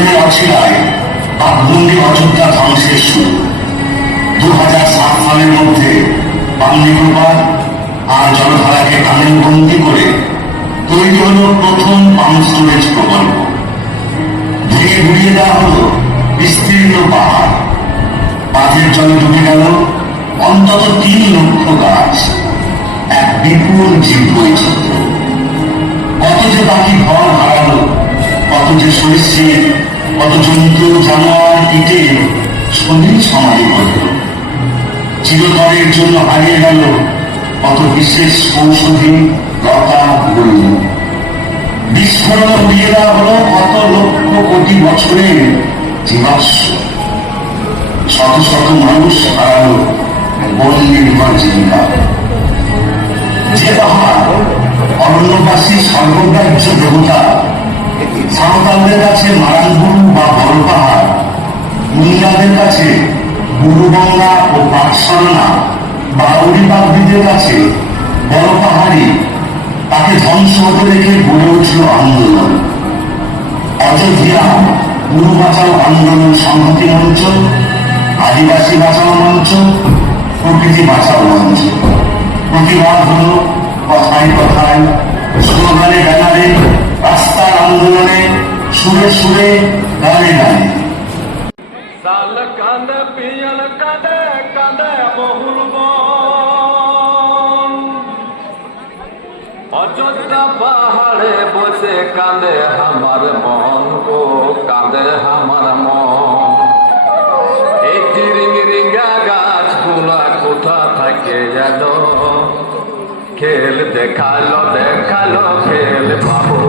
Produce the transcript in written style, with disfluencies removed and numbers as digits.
ইসরায়েলের অছিলায় বাঘবন্দি অযোধ্যা ধ্বংসের শুরু। 2007 সালের মধ্যে বামনিকোপার আর জলধারাকে টানেল বন্দি করে তৈরি হল প্রথম পাম্প স্টোরেজ প্রকল্প। ভেঙে গুড়িয়ে দেওয়া হল বিস্তীর্ণ পাহাড়। বাঁধের জলে ডুবে গেল অন্তত 3 লক্ষ গাছ। এক বিপুল জীব বৈচিত্র্য। কত যে পাখি ঘর হারালো, কত যে সরীসৃপ, কত জন্তু জানোয়ার ইটে শরীর সমাধি হল। চিরতরের জন্য হারিয়ে গেল কত বিশেষ ঔষধি লতা গুল্ম। বিস্ফোরণে উড়িয়ে দেওয়া হলো কত লক্ষ কোটি বছরের জীবাশ্ম। শত শত মানুষ হারালো বন নির্ভর জীবিকা। যে পাহাড় অরণ্যবাসী সর্বগ্রাহ্য দেবতা, সাঁওতালদের কাছে মারানগুরু বা বড় পাহাড়, মুন্ডাদের কাছে গুরুগঙ্গা ও পাঠশালনা, বাউরি বাগদিদের কাছে বড় পাহাড়ি, তাকে ধ্বংস হতে দেখে গড়ে উঠল আন্দোলন। অযোধ্যা গুরু বাঁচাও আন্দোলন সংহতি মঞ্চ, আদিবাসী বাঁচাও মঞ্চ, প্রকৃতি বাঁচাও মঞ্চ। প্রতিবাদ হল কথায় কথায়, স্লোগানে ব্যানারে, রাস্তার আন্দোলনে, সুরে সুরে, গানে গানে। সাল কাঁদে পিয়ন কাঁদে কাঁদে বহুল বন, অযোধ্যা পাহাড়ে বসে কাঁদে আমার মন গো, কাঁদে আমার মন। এই চিরিং রিঙ্গা গাছগুলা কোথা থাকে যেন খেল দেখালো দেখালো খেল বাবু।